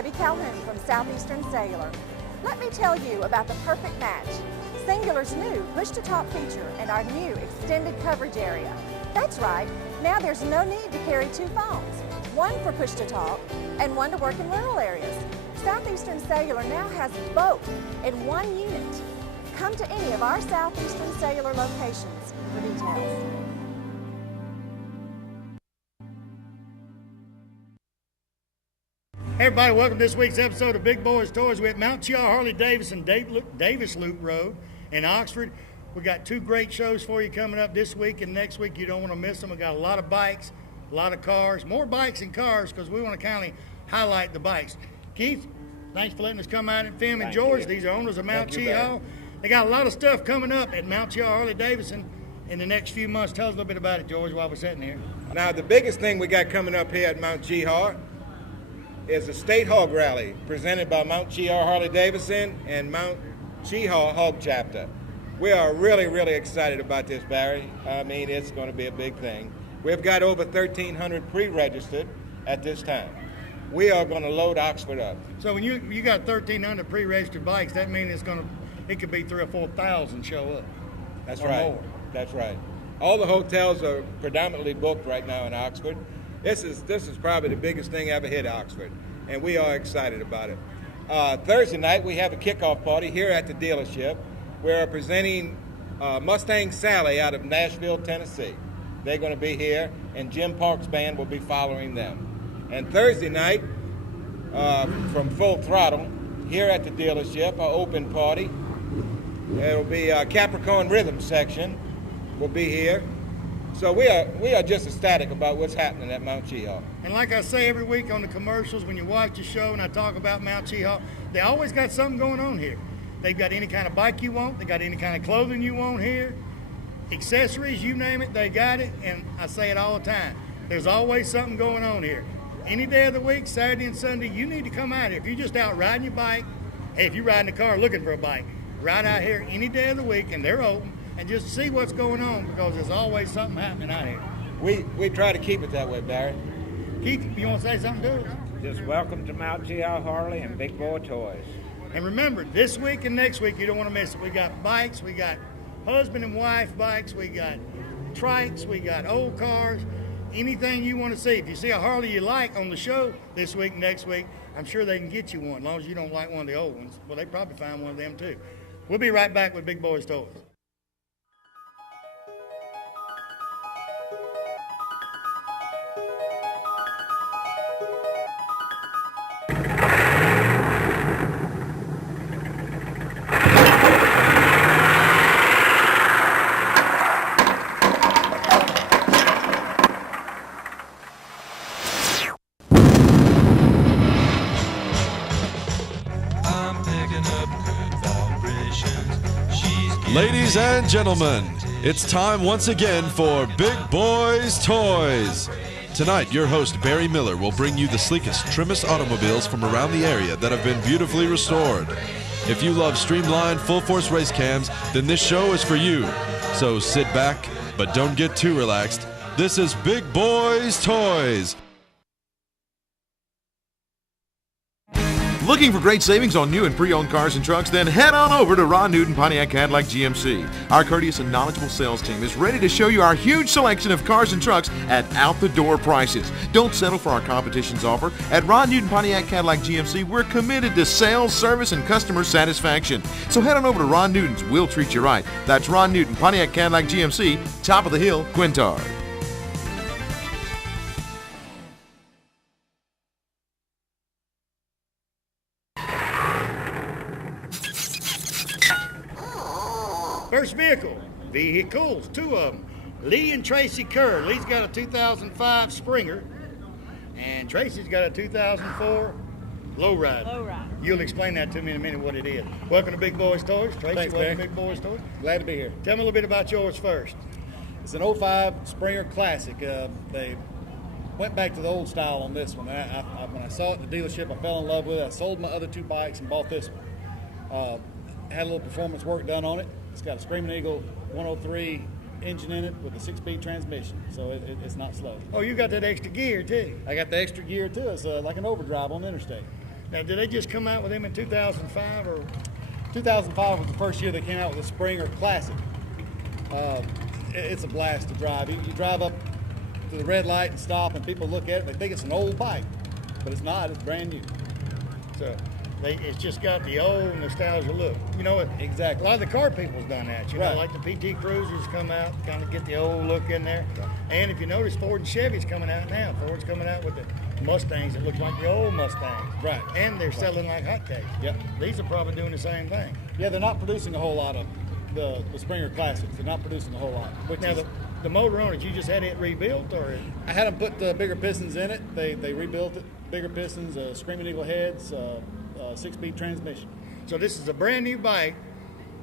Debbie Calhoun from Southeastern Cellular. Let me tell you about the perfect match. Singular's new push-to-talk feature and our new extended coverage area. That's right, now there's no need to carry two phones, one for push-to-talk and one to work in rural areas. Southeastern Cellular now has both in one unit. Come to any of our Southeastern Cellular locations for details. Hey everybody, welcome to this week's episode of Big Boyz Toys. We're at Mount Chiar Harley-Davidson Davis Loop Road in Oxford. We got two great shows for you coming up this week and next week. You don't want to miss them. We got a lot of bikes, a lot of cars, more bikes than cars because we want to kind of highlight the bikes. Keith, thanks for letting us come out and film. And George, these are owners of Mount Chiar. They got a lot of stuff coming up at Mount Chiar Harley-Davidson in the next few months. Tell us a little bit about it, George, while we're sitting here. Now, the biggest thing we got coming up here at Mount Chiar is a state hog rally presented by Mount Chiar Harley-Davidson and Mount Chiar Hog Chapter. We are really, really excited about this, Barry. I mean, it's going to be a big thing. We've got over 1,300 pre-registered at this time. We are going to load Oxford up. So when you got 1,300 pre-registered bikes, that means it could be 3,000 or 4,000 show up. That's right. More. That's right. All the hotels are predominantly booked right now in Oxford. This is probably the biggest thing ever hit Oxford, and we are excited about it. Thursday night, we have a kickoff party here at the dealership. We're presenting Mustang Sally out of Nashville, Tennessee. They're going to be here, and Jim Park's band will be following them. And Thursday night, from Full Throttle, here at the dealership, our open party. It'll be a Capricorn Rhythm section will be here. So we are just ecstatic about what's happening at Mount Chiar. And like I say every week on the commercials, when you watch the show and I talk about Mount Chiar, they always got something going on here. They've got any kind of bike you want. They got any kind of clothing you want here. Accessories, you name it, they got it. And I say it all the time. There's always something going on here. Any day of the week, Saturday and Sunday, you need to come out here. If you're just out riding your bike, hey, if you're riding a car looking for a bike, ride out here any day of the week, and they're open. And just see what's going on because there's always something happening out here. We try to keep it that way, Barry. Keith, you want to say something to us? Just welcome to Mount Chiar Harley and Big Boy Toys. And remember, this week and next week, you don't want to miss it. We got bikes, we got husband and wife bikes, we got trikes, we got old cars, anything you want to see. If you see a Harley you like on the show this week and next week, I'm sure they can get you one, as long as you don't like one of the old ones. Well, they probably find one of them too. We'll be right back with Big Boyz Toys. Ladies and gentlemen, it's time once again for Big Boyz Toys. Tonight, your host Barry Miller will bring you the sleekest, trimmest automobiles from around the area that have been beautifully restored. If you love streamlined, full-force race cams, then this show is for you. So sit back, but don't get too relaxed. This is Big Boyz Toys. Looking for great savings on new and pre-owned cars and trucks? Then head on over to Ron Newton Pontiac Cadillac GMC. Our courteous and knowledgeable sales team is ready to show you our huge selection of cars and trucks at out-the-door prices. Don't settle for our competition's offer. At Ron Newton Pontiac Cadillac GMC, we're committed to sales, service, and customer satisfaction. So head on over to Ron Newton's. We'll treat you right. That's Ron Newton Pontiac Cadillac GMC, top of the hill, Quintard. First vehicles, two of them. Lee and Tracy Kerr. Lee's got a 2005 Springer, and Tracy's got a 2004 Lowrider. You'll explain that to me in a minute what it is. Welcome to Big Boyz Toys. Tracy, Thanks, welcome man. to Big Boyz Toys. Glad to be here. Tell me a little bit about yours first. It's an 05 Springer Classic. They went back to the old style on this one. When I saw it at the dealership, I fell in love with it. I sold my other two bikes and bought this one. Had a little performance work done on it. It's got a Screaming Eagle 103 engine in it with a 6-speed transmission, so it's not slow. Oh, you got that extra gear too. I got the extra gear too. It's like an overdrive on the interstate. Now, did they just come out with them in 2005 or? 2005 was the first year they came out with a Springer Classic. It's a blast to drive. You drive up to the red light and stop, and people look at it, they think it's an old bike, but it's not. It's brand new. So it's just got the old nostalgia look. You know, Exactly. a lot of the car people's done that. You know, Right. like the PT Cruisers come out, kind of get the old look in there. And if you notice, Ford and Chevy's coming out now. Ford's coming out with the Mustangs that look like the old Mustangs. Right. And they're selling like hotcakes. Yep. These are probably doing the same thing. Yeah, they're not producing a whole lot of the Springer Classics. They're not producing a whole lot. Now, the motor on it, you just had it rebuilt, or? I had them put bigger pistons in it. They rebuilt it, bigger pistons, Screaming Eagle heads, 6-speed transmission. So this is a brand new bike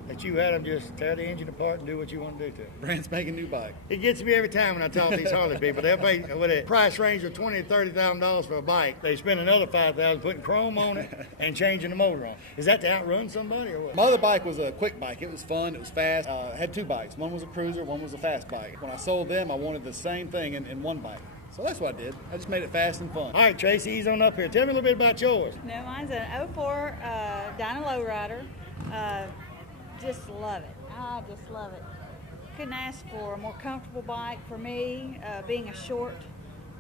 that you had them just tear the engine apart and do what you want to do to it. Brand spanking new bike. It gets me every time when I talk to these Harley people. They'll pay with a price range of $20,000 to $30,000 for a bike. They spend another $5,000 putting chrome on it and changing the motor on. Is that to outrun somebody or what? My other bike was a quick bike. It was fun. It was fast. I had two bikes. One was a cruiser. One was a fast bike. When I sold them, I wanted the same thing in one bike. So that's what I did. I just made it fast and fun. All right, Tracy, ease on up here. Tell me a little bit about yours. No, mine's an 04 Dyna Lowrider. Just love it. I just love it. Couldn't ask for a more comfortable bike for me, being a short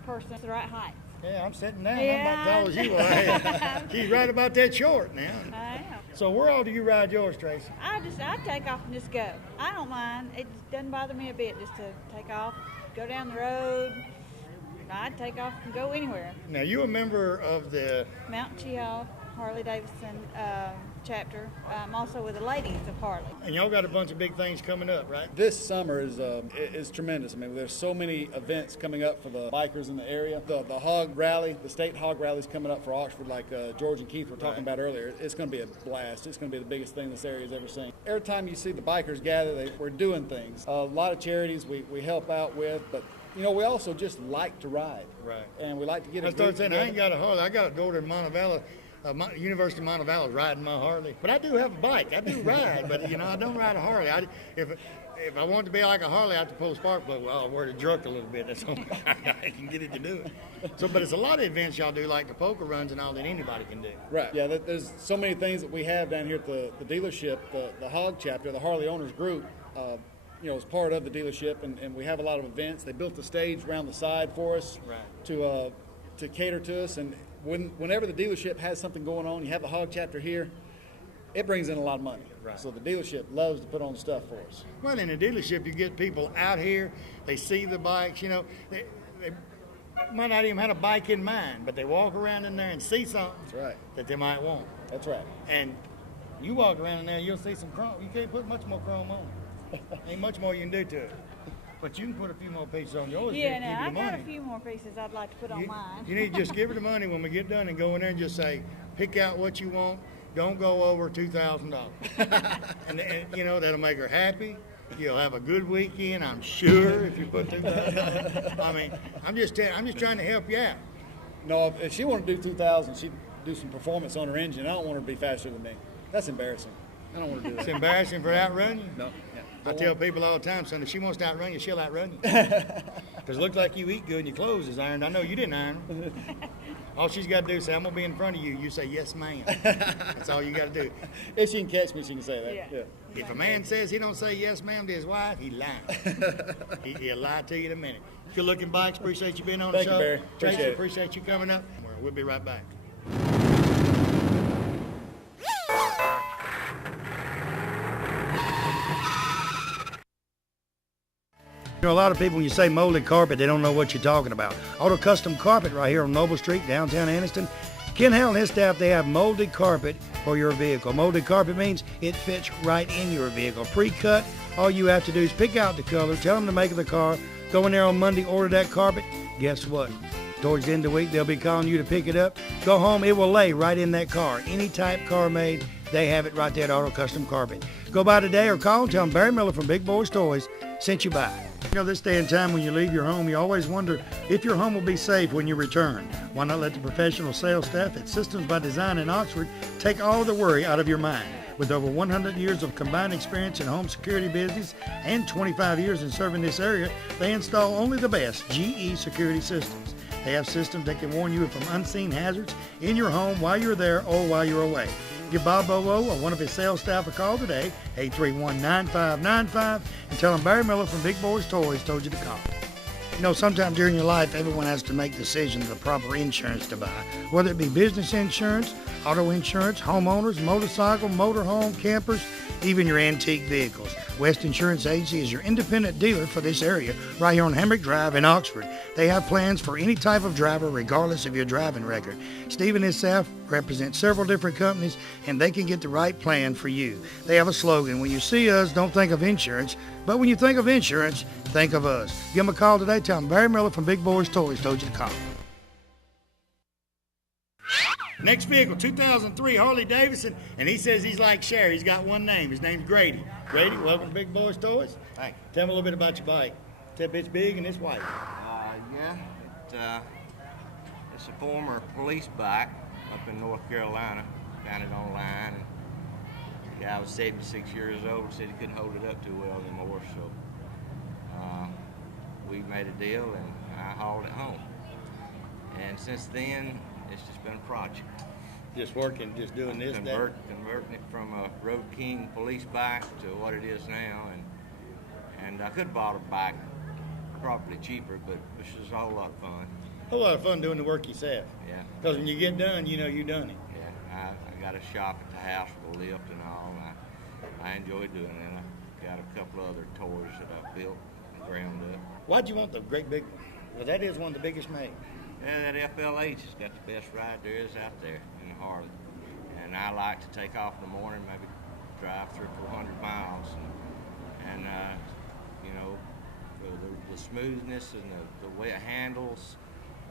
person. It's the right height. Yeah, I'm sitting down. Yeah. I'm about tall as you are. She's right about that short now. I am. So where all do you ride yours, Tracy? I take off and just go. I don't mind. It doesn't bother me a bit just to take off, go down the road. I'd take off and go anywhere. Now, you a member of the... Mount Cheoff, Harley Davidson chapter. I'm also with the ladies of Harley. And y'all got a bunch of big things coming up, right? This summer is tremendous. I mean, there's so many events coming up for the bikers in the area. The hog rally, the state hog rally is coming up for Oxford, like George and Keith were talking about earlier. It's going to be a blast. It's going to be the biggest thing this area's ever seen. Every time you see the bikers gather, we're doing things. A lot of charities we help out with, but you know, we also just like to ride. Right. And we like to get I a started group saying, I ain't together. got a Harley. I got a daughter in Montevallo, University of Montevallo, riding my Harley. But I do have a bike. I do ride, but, you know, I don't ride a Harley. If I want to be like a Harley, I have to pull a spark plug. Well, I'll wear the jerk a little bit. That's all I can get it to do it. So, but it's a lot of events y'all do, like the poker runs and all that anybody can do. Right. Yeah, there's so many things that we have down here at the dealership, the Hog chapter, the Harley Owners Group, you know, is part of the dealership, and we have a lot of events. They built the stage around the side for us to cater to us, and whenever the dealership has something going on, you have the Hog chapter here, it brings in a lot of money. Right. So the dealership loves to put on stuff for us. Well, in a dealership, you get people out here, they see the bikes, you know, they might not even have a bike in mind, but they walk around in there and see something that they might want. That's right. And you walk around in there, you'll see some chrome. You can't put much more chrome on. Ain't much more you can do to it. But you can put a few more pieces on yours. Yeah, give now you I the got money. a few more pieces I'd like to put on mine. You need to just give her the money when we get done and go in there and just say, pick out what you want. Don't go over $2,000. and you know, that'll make her happy. You'll have a good weekend, I'm sure, if you put $2,000. I mean, I'm just trying to help you out. No, if she wanted to do 2,000, she'd do some performance on her engine. I don't want her to be faster than me. That's embarrassing. I don't want to do It's that. embarrassing for outrun you. No. I tell people all the time, son, if she wants to outrun you, she'll outrun you. Because it looks like you eat good and your clothes is ironed. I know you didn't iron them. All she's got to do is say, I'm going to be in front of you. You say, yes, ma'am. That's all you got to do. If she can catch me, she can say that. Yeah. If a man says he don't say yes, ma'am to his wife, he lying. He'll lie to you in a minute. Good looking bikes. Appreciate you being on the Thank you, show. Barry. Appreciate it. Appreciate you coming up. We'll be right back. You know, a lot of people, when you say molded carpet, they don't know what you're talking about. Auto Custom Carpet right here on Noble Street, downtown Anniston. Ken Howell and his staff, they have molded carpet for your vehicle. Molded carpet means it fits right in your vehicle. Pre-cut, all you have to do is pick out the color, tell them the make of the car, go in there on Monday, order that carpet. Guess what? Towards the end of the week, they'll be calling you to pick it up. Go home, it will lay right in that car. Any type car made, they have it right there at Auto Custom Carpet. Go by today or call and tell them Barry Miller from Big Boyz Toys sent you by. You know, this day and time when you leave your home, you always wonder if your home will be safe when you return. Why not let the professional sales staff at Systems by Design in Oxford take all the worry out of your mind? With over 100 years of combined experience in home security business and 25 years in serving this area, they install only the best GE security systems. They have systems that can warn you from unseen hazards in your home while you're there or while you're away. Give Bob Bowo or one of his sales staff a call today, 831-9595, and tell them Barry Miller from Big Boyz Toys told you to call. You know, sometimes during your life, everyone has to make decisions of the proper insurance to buy, whether it be business insurance, auto insurance, homeowners, motorcycle, motorhome, campers, even your antique vehicles. West Insurance Agency is your independent dealer for this area right here on Hamrick Drive in Oxford. They have plans for any type of driver regardless of your driving record. Steve and his staff represent several different companies and they can get the right plan for you. They have a slogan, when you see us, don't think of insurance, but when you think of insurance, think of us. Give them a call today, tell them Barry Miller from Big Boyz Toys told you to call. Next vehicle, 2003 Harley Davidson, and he says he's like Cher. He's got one name. His name's Grady. Grady, welcome to Big Boyz Toys. Thanks. Tell me a little bit about your bike. That bit's big and it's white. Yeah, it's a former police bike up in North Carolina. Found it online. And the guy was 76 years old. Said he couldn't hold it up too well anymore, so we made a deal and I hauled it home. And since then, it's just been a project. Just working, just doing this, Converting it from a Road King police bike to what it is now, and I could have bought a bike probably cheaper, but this is all a lot of fun. A whole lot of fun doing the work yourself. Yeah. Because when you get done, you know you done it. Yeah, I got a shop at the house with a lift and all, and I enjoy doing it. I got a couple of other toys that I built and ground up. Why'd you want the great big one? Well, that is one of the biggest made. Yeah, that FLH has got the best ride there is out there in the Harley. And I like to take off in the morning, maybe drive 300 or 400 miles. And you know, the smoothness and the way it handles,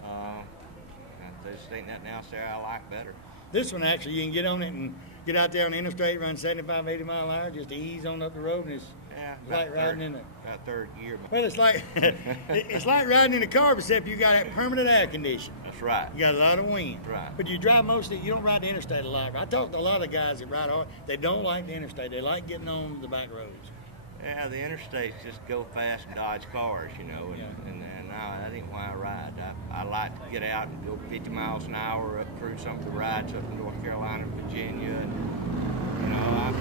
there just ain't nothing else there I like better. This one, actually, you can get on it and get out there on the interstate, run 75, 80 mile an hour, just ease on up the road, and it's like riding in the third gear. Well, it's like it's like riding in a car, except you got that permanent air conditioning. That's right. You got a lot of wind. That's right. But you drive mostly. You don't ride the interstate a lot. I talk to a lot of guys that ride hard. They don't like the interstate. They like getting on the back roads. Yeah, the interstates just go fast and dodge cars, you know, and that ain't why I ride. I like to get out and go 50 miles an hour up through some of the rides up in North Carolina and Virginia, and you know,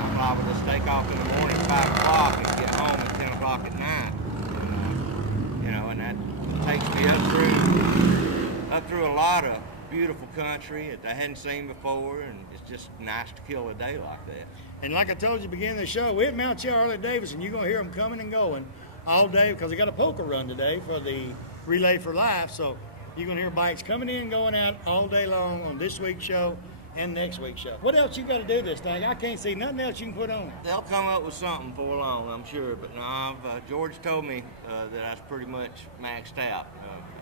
I'm liable to take off in the morning at 5 o'clock and get home at 10 o'clock at night, and, you know, and that takes me up through a lot of beautiful country that I hadn't seen before, and it's just nice to kill a day like that. And like I told you at the beginning of the show, we're at Mount Cher Harley Davidson. You're going to hear them coming and going all day because they got a poker run today for the Relay for Life. So you're going to hear bikes coming in and going out all day long on this week's show and next week's show. What else you got to do this thing? I can't see nothing else you can put on it. They'll come up with something before long, I'm sure. But no, George told me that I was pretty much maxed out.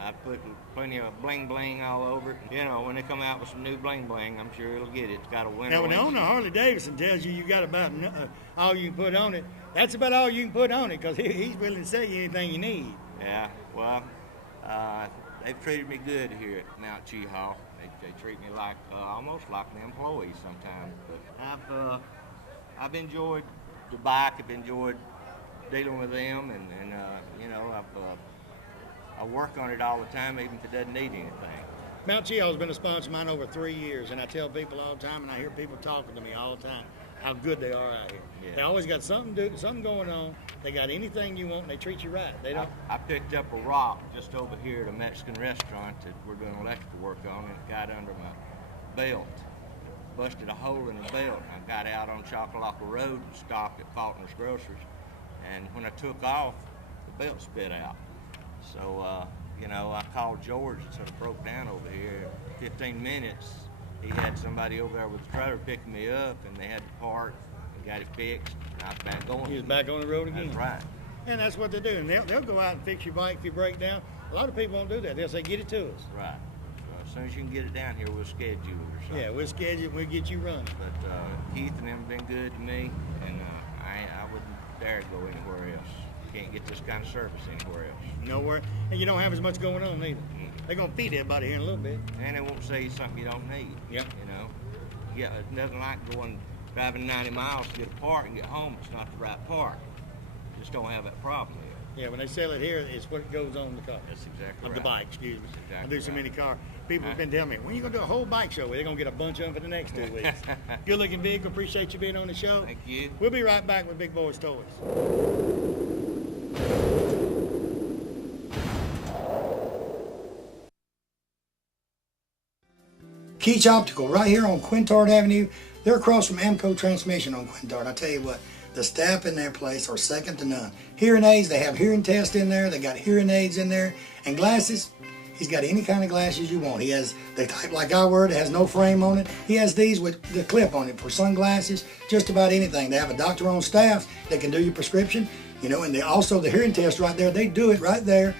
I put plenty of bling bling all over it. You know, when they come out with some new bling bling, I'm sure it'll get it. It's got a winter. Now, when the owner Harley Davidson tells you got about all you can put on it, that's about all you can put on it because he's willing to sell you anything you need. Yeah, well, they've treated me good here at Mount Cheehaw. They treat me like almost like an employee sometimes. But I've enjoyed the bike. I've enjoyed dealing with them, and you know, I work on it all the time, even if it doesn't need anything. Mount Cheehaw has been a sponsor of mine over 3 years, and I tell people all the time, and I hear people talking to me all the time, how good they are out here. Yeah. They always got something going on. They got anything you want, and they treat you right. They don't. I picked up a rock just over here at a Mexican restaurant that we're doing electrical work on, and it got under my belt. Busted a hole in the belt. I got out on Chocolaca Road and stopped at Faulkner's Groceries, and when I took off, the belt spit out. So, you know, I called George and sort of broke down over here. 15 minutes, he had somebody over there with the trailer picking me up, and they had to park and got it fixed, and I was back going. He was back on the road again. That's right. And that's what they do. And they'll go out and fix your bike if you break down. A lot of people won't do that. They'll say, get it to us. Right. So as soon as you can get it down here, we'll schedule it or something. Yeah, we'll schedule it. We'll get you running. But Keith and them have been good to me, and I wouldn't dare go anywhere else. Can't get this kind of service anywhere else. Nowhere. And you don't have as much going on either. They're going to feed everybody here in a little bit. And they won't say something you don't need. Yep. You know? Yeah, it's nothing like driving 90 miles to get a part and get home. It's not the right part. Just don't have that problem here. Yeah, when they sell it here, it's what goes on the car. That's exactly Of right. the bike, excuse me. That's exactly I do so right. many car. People have been telling me, when you going to do a whole bike show? Well, they're going to get a bunch of them for the next 2 weeks. Good looking vehicle. Appreciate you being on the show. Thank you. We'll be right back with Big Boyz Toys. Keach Optical, right here on Quintard Avenue. They're across from Amco Transmission on Quintard. I tell you what, the staff in their place are second to none. Hearing aids, they have hearing tests in there. They got hearing aids in there. And glasses, he's got any kind of glasses you want. He has the type like I wear, it has no frame on it. He has these with the clip on it for sunglasses, just about anything. They have a doctor on staff that can do your prescription, you know, and they also the hearing test right there, they do it right there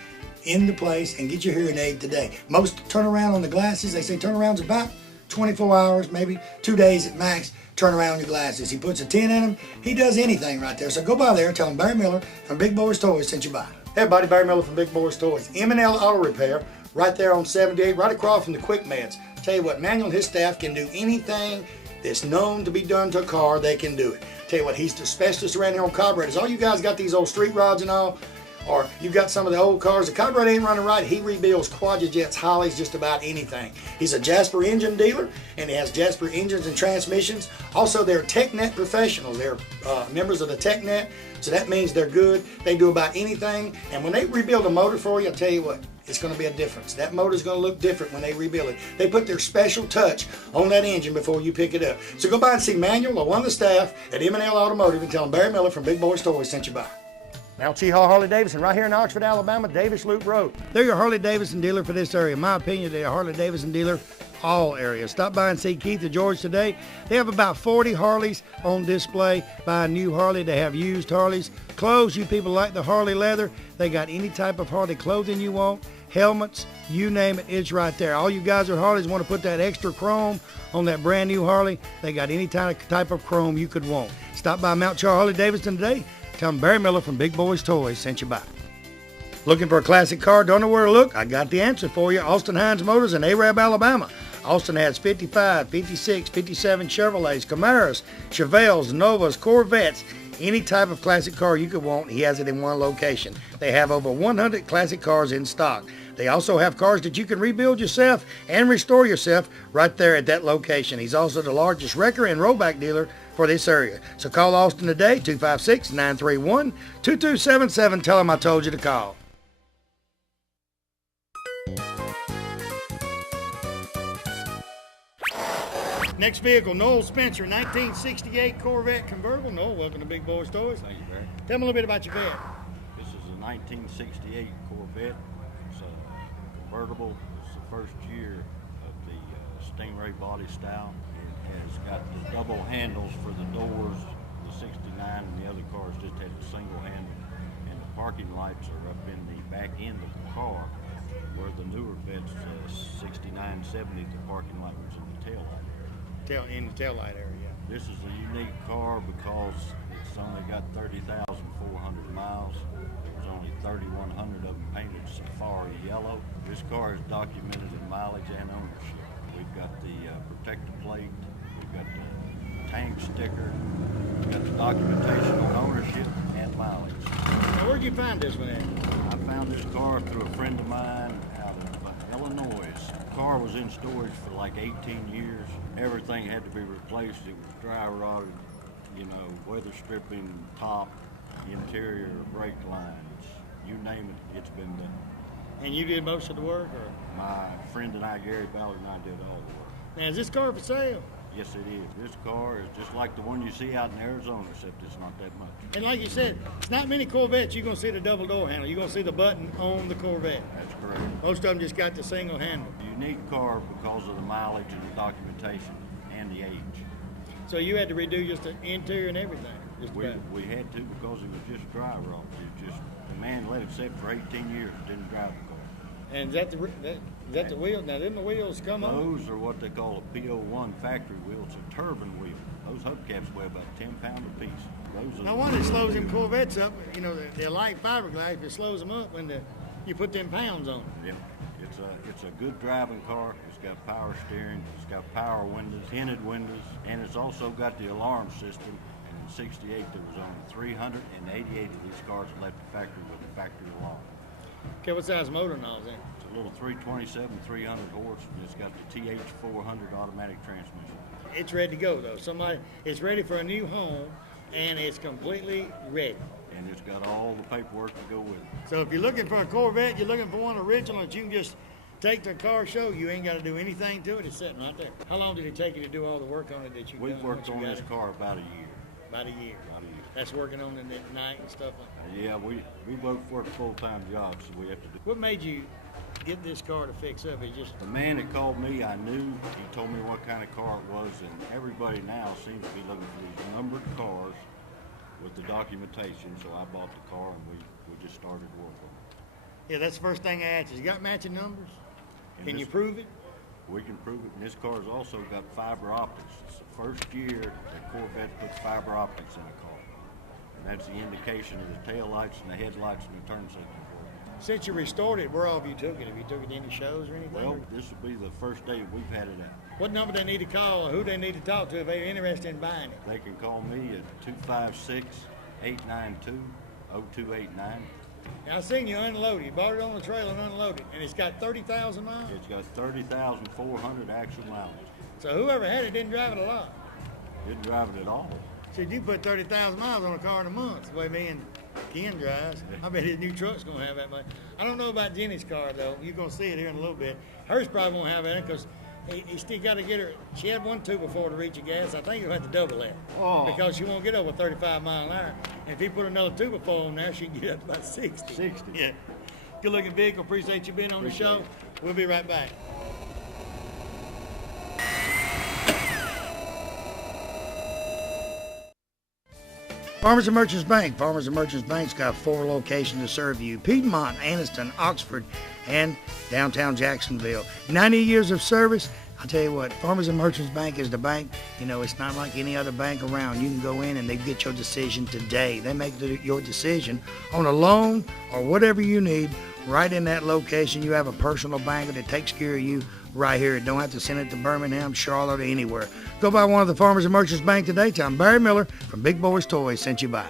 in the place and get your hearing aid today. Most turnaround on the glasses, they say turnaround's about 24 hours, maybe 2 days at max. Turn around your glasses. He puts a 10 in them. He does anything right there. So go by there and tell him Barry Miller from Big Boyz Toys sent you by. Hey everybody, Barry Miller from Big Boyz Toys. M&L Auto Repair, right there on 78, right across from the Quick Meds. Tell you what, Manuel and his staff can do anything that's known to be done to a car, they can do it. Tell you what, he's the specialist around here on carburetors. All you guys got these old street rods and all, or you got some of the old cars, the carburetor ain't running right, he rebuilds Quadrajets, Hollies, just about anything. He's a Jasper engine dealer, and he has Jasper engines and transmissions. Also, they're TechNet professionals. They're members of the TechNet, so that means they're good. They do about anything, and when they rebuild a motor for you, I'll tell you what, it's going to be a difference. That motor's going to look different when they rebuild it. They put their special touch on that engine before you pick it up. So go by and see Manuel or one of the staff at M&L Automotive and tell them Barry Miller from Big Boyz Toys sent you by. Now, Cheehaw Harley-Davidson, right here in Oxford, Alabama, Davis Loop Road. They're your Harley-Davidson dealer for this area. In my opinion, they're a Harley-Davidson dealer all areas. Stop by and see Keith or George today. They have about 40 Harleys on display. Buy a new Harley. They have used Harleys. Clothes, you people like the Harley leather. They got any type of Harley clothing you want. Helmets, you name it, it's right there. All you guys with Harleys want to put that extra chrome on that brand new Harley. They got any type of chrome you could want. Stop by Mount Char Harley-Davidson today. Tell them Barry Miller from Big Boyz Toys sent you by. Looking for a classic car? Don't know where to look? I got the answer for you. Austin Hines Motors in Arab, Alabama. Austin has 55, 56, 57 Chevrolets, Camaros, Chevelles, Novas, Corvettes, any type of classic car you could want. He has it in one location. They have over 100 classic cars in stock. They also have cars that you can rebuild yourself and restore yourself right there at that location. He's also the largest wrecker and rollback dealer for this area. So call Austin today, 256-931-2277. Tell him I told you to call. Next vehicle, Noel Spencer, 1968 Corvette convertible. Noel, welcome to Big Boyz Toys. Thank you, Barry. Tell me a little bit about your vet. This is a 1968 Corvette. It's a convertible. It's the first year of the Stingray body style. It has got the double handles for the doors. The 69 and the other cars just had the single handle. And the parking lights are up in the back end of the car, where the newer Vets, 69, 70, the parking light was in the tail light. In the tail light area. This is a unique car because it's only got 30,400 miles. There's only 3,100 of them painted safari yellow. This car is documented in mileage and ownership. We've got the protector plate, we've got the tank sticker, we've got the documentation on ownership and mileage. Now, where'd you find this one at? I found this car through a friend of mine out of Illinois. The car was in storage for like 18 years. Everything had to be replaced. It was dry rotted, you know, weather stripping, top, interior, brake lines, you name it, it's been done. And you did most of the work, or? My friend and I, Gary Ballard, and I did all the work. Now, is this car for sale? Yes, it is. This car is just like the one you see out in Arizona, except it's not that much. And like you said, it's not many Corvettes you're going to see the double door handle. You're going to see the button on the Corvette. That's correct. Most of them just got the single handle. Unique car because of the mileage and the documentation and the age. So you had to redo just the interior and everything? We had to because it was just dry rot. It just, the man let it sit for 18 years, didn't drive the car. And is that the wheel? Now, didn't the wheels come on? Those are what they call a PO1 factory wheel. It's a turbine wheel. Those hubcaps weigh about 10 pounds a piece. No wonder it slows them Corvettes up. You know, they're light fiberglass. It slows them up when you put them pounds on them. Yeah. It's a good driving car. It's got power steering. It's got power windows, tinted windows, and it's also got the alarm system. And 1968, there was only 388 of these cars that left the factory with the factory alarm. Okay, what size motor and all is in? It's a little 327, 300 horse, and it's got the TH400 automatic transmission. It's ready to go though. It's ready for a new home, and it's completely ready. And it's got all the paperwork to go with it. So if you're looking for a Corvette, you're looking for one original that you can just take to a car show, you ain't got to do anything to it. It's sitting right there. How long did it take you to do all the work on it that you've done? We've worked on this car about a year. About a year. About a year. That's working on it at night and stuff like that. Yeah, we both work full-time jobs, so we have to do. What made you get this car to fix up? It just The man that called me, I knew. He told me what kind of car it was, and everybody now seems to be looking for these numbered cars with the documentation. So I bought the car, and we just started working. Yeah, that's the first thing I asked. You got matching numbers? And Can you this- prove it? We can prove it, and this car's also got fiber optics. It's the first year that Corvette put fiber optics in a car. And that's the indication of the tail lights and the headlights and the turn signal for it. Since you restored it, where all have you took it? Have you took it to any shows or anything? Well, this will be the first day we've had it out. What number they need to call or who they need to talk to if they're interested in buying it? They can call me at 256-892-0289. Now, I seen you unload it. You bought it on the trailer and unloaded, and it's got 30,000 miles. It's got 30,400 actual mileage. So whoever had it didn't drive it a lot. Didn't drive it at all. See, you put 30,000 miles on a car in a month, the way me and Ken drives. I bet his new truck's going to have that much. I don't know about Jenny's car, though. You're going to see it here in a little bit. Hers probably won't have it because he still got to get her. She had 1 2 before to reach a gas. I think he'll have to double that because she won't get over 35 miles an hour. And if he put another 2 before on there, she can get up to about 60. 60. Yeah. Good looking vehicle. Appreciate you being on the show. We'll be right back. Farmers and Merchants Bank. Farmers and Merchants Bank's got 4 locations to serve you. Piedmont, Anniston, Oxford, and downtown Jacksonville. 90 years of service. I'll tell you what, Farmers and Merchants Bank is the bank. You know, it's not like any other bank around. You can go in and they get your decision today. They make your decision on a loan or whatever you need right in that location. You have a personal banker that takes care of you right here. You don't have to send it to Birmingham, Charlotte, or anywhere. Go by one of the Farmers and Merchants Bank today. Tell them Barry Miller from Big Boyz Toys sent you by.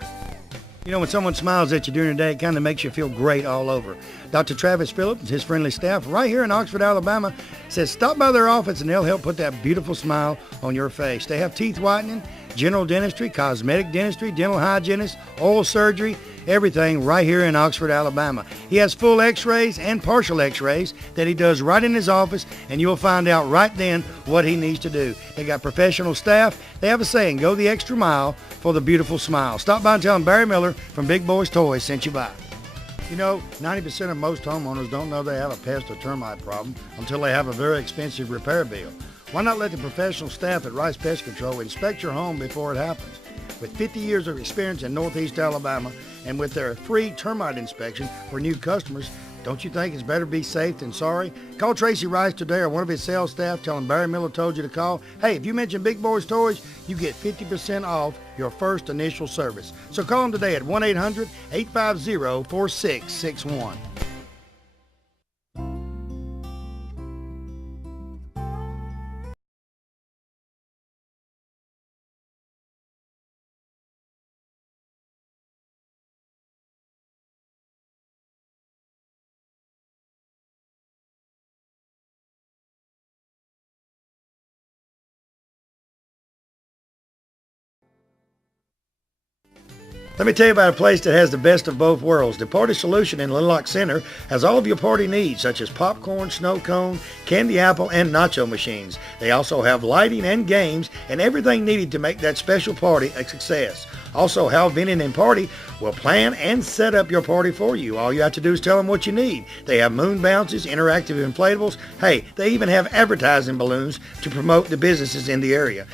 You know, when someone smiles at you during the day, it kind of makes you feel great all over. Dr. Travis Phillips and his friendly staff right here in Oxford, Alabama, says stop by their office and they'll help put that beautiful smile on your face. They have teeth whitening, general dentistry, cosmetic dentistry, dental hygienist, oral surgery, everything right here in Oxford, Alabama. He has full x-rays and partial x-rays that he does right in his office, and you'll find out right then what he needs to do. They got professional staff. They have a saying, go the extra mile for the beautiful smile. Stop by and tell them Barry Miller from Big Boyz Toys sent you by. You know, 90% of most homeowners don't know they have a pest or termite problem until they have a very expensive repair bill. Why not let the professional staff at Rice Pest Control inspect your home before it happens? With 50 years of experience in Northeast Alabama and with their free termite inspection for new customers, don't you think it's better be safe than sorry? Call Tracy Rice today or one of his sales staff. Tell him Barry Miller told you to call. Hey, if you mention Big Boyz Toys, you get 50% off your first initial service. So call them today at 1-800-850-4661. Let me tell you about a place that has the best of both worlds. The Party Solution in Little Rock Center has all of your party needs, such as popcorn, snow cone, candy apple, and nacho machines. They also have lighting and games and everything needed to make that special party a success. Also, Hal Vinning and Party will plan and set up your party for you. All you have to do is tell them what you need. They have moon bounces, interactive inflatables. Hey, they even have advertising balloons to promote the businesses in the area.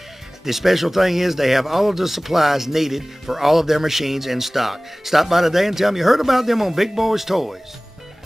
The special thing is they have all of the supplies needed for all of their machines in stock. Stop by today and tell them you heard about them on Big Boyz Toys.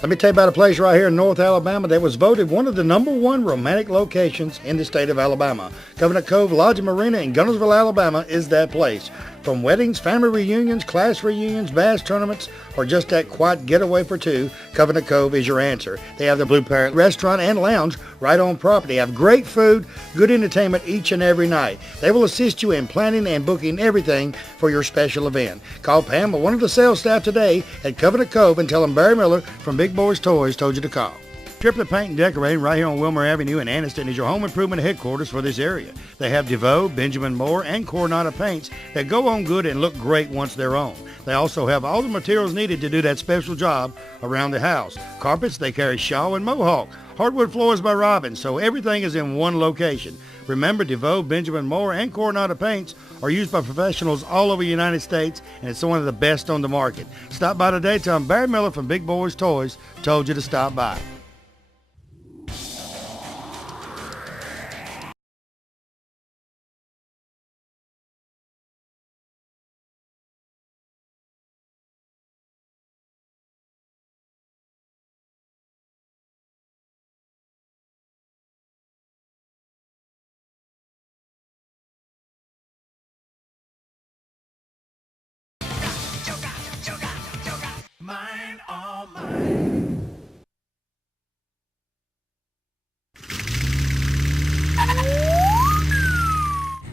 Let me tell you about a place right here in North Alabama that was voted one of the #1 romantic locations in the state of Alabama. Covenant Cove Lodge Marina in Gunnersville, Alabama is that place. From weddings, family reunions, class reunions, bass tournaments, or just that quiet getaway for two, Covenant Cove is your answer. They have the Blue Parrot restaurant and lounge right on property. They have great food, good entertainment each and every night. They will assist you in planning and booking everything for your special event. Call Pam or one of the sales staff today at Covenant Cove and tell them Barry Miller from Big Boyz Toys told you to call. Triplett Paint and Decorating right here on Wilmer Avenue in Anniston is your home improvement headquarters for this area. They have DeVoe, Benjamin Moore, and Coronado paints that go on good and look great once they're on. They also have all the materials needed to do that special job around the house. Carpets, they carry Shaw and Mohawk. Hardwood floors by Robin, so everything is in one location. Remember, DeVoe, Benjamin Moore, and Coronado paints are used by professionals all over the United States, and it's one of the best on the market. Stop by today. Tell them Barry Miller from Big Boyz Toys told you to stop by. Mine, all mine.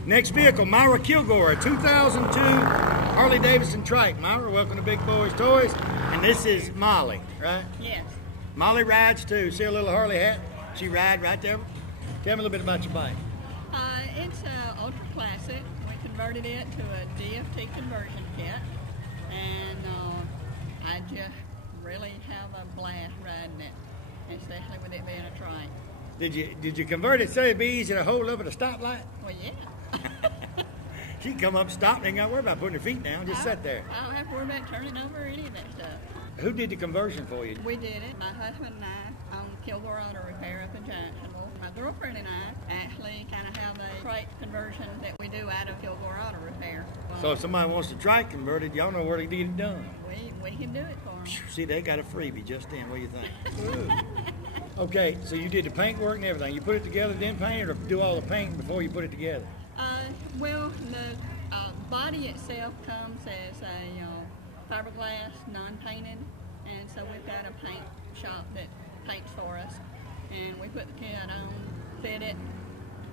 Next vehicle, Myra Kilgore, a 2002 Harley-Davidson Trike. Myra, welcome to Big Boyz Toys. And this is Molly, right? Yes. Molly rides too. See a little Harley hat? She ride right there. Tell me a little bit about your bike. It's ultra classic. We converted it to a DFT conversion kit, and I just really have a blast riding it, especially with it being a trike. Did you convert it so it'd be easy to hold up at a stoplight? Well, yeah. She can come up, stop, and ain't got to worry about putting her feet down. Just sit there. I don't have to worry about turning over or any of that stuff. Who did the conversion for you? We did it. My husband and I own Kilgore Auto Repair up in Jacksonville. My girlfriend and I actually kind of have a trike conversion that we do out of Kilgore Auto Repair. So if somebody wants to trike converted, y'all know where to get it done. We can do it for them. See, they got a freebie just in. What do you think? Okay, so you did the paint work and everything. You put it together, then paint it, or do all the painting before you put it together? Well, the body itself comes as a fiberglass, non-painted, and so we've got a paint shop that paints for us. And we put the kit on, fit it,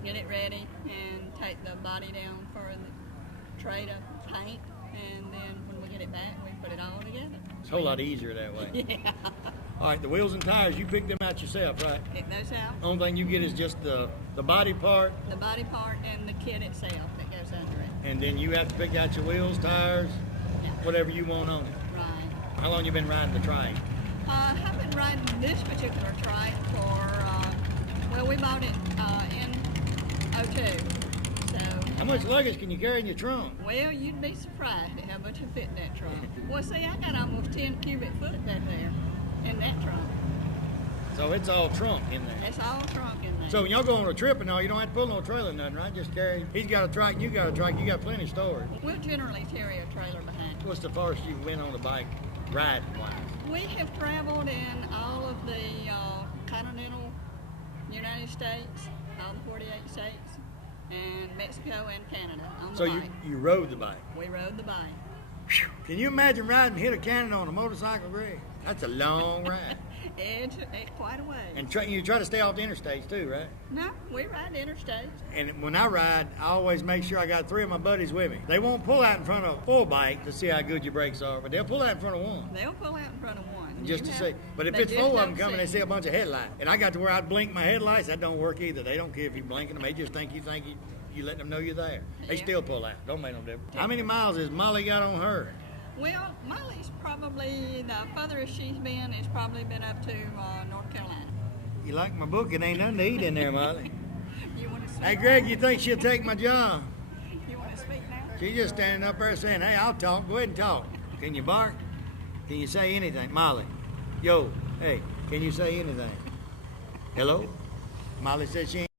get it ready, and take the body down for the tray to paint. And then when we get it back, we put it all together. It's a whole lot easier that way. Yeah. All right, the wheels and tires, you pick them out yourself, right? Pick those out. The only thing you get is just the body part. The body part and the kit itself that goes under it. And then you have to pick out your wheels, tires, whatever you want on it. Right. How long you been riding the trike? I've been riding this particular trike for, well, we bought it in 02. So, how much luggage can you carry in your trunk? Well, you'd be surprised at how much will fit in that trunk. Well, see, I got almost 10 cubic foot back there in that trunk. So it's all trunk in there. It's all trunk in there. So when y'all go on a trip and all, you don't have to pull no trailer or nothing, right? Just carry. He's got a trike and you got a trike. You got plenty of storage. We'll generally carry a trailer behind. What's the farthest you've been on the bike riding-wise? We have traveled in all of the continental United States, all the 48 states, and Mexico and Canada on the bike. So you rode the bike? We rode the bike. Can you imagine riding hit a cannon on a motorcycle, Greg? That's a long ride. It's quite a way. And you try to stay off the interstates too, right? No, we ride the interstates. And when I ride, I always make sure I got 3 of my buddies with me. They won't pull out in front of a full bike to see how good your brakes are, but they'll pull out in front of one. They'll pull out in front of one. Just to see. But if it's 4 of them coming, they see a bunch of headlights. And I got to where I'd blink my headlights, that don't work either. They don't care if you're blinking them. They just think you let them know you're there. They still pull out. Don't make no difference. How many miles has Molly got on her? Well, Molly's probably, the furthest she's been has probably been up to North Carolina. You like my book? It ain't nothing to eat in there, Molly. You want to speak? Hey, Greg, you think she'll take my job? You want to speak now? She's just standing up there saying, hey, I'll talk. Go ahead and talk. Can you bark? Can you say anything? Molly, yo, hey, can you say anything? Hello? Molly said she ain't.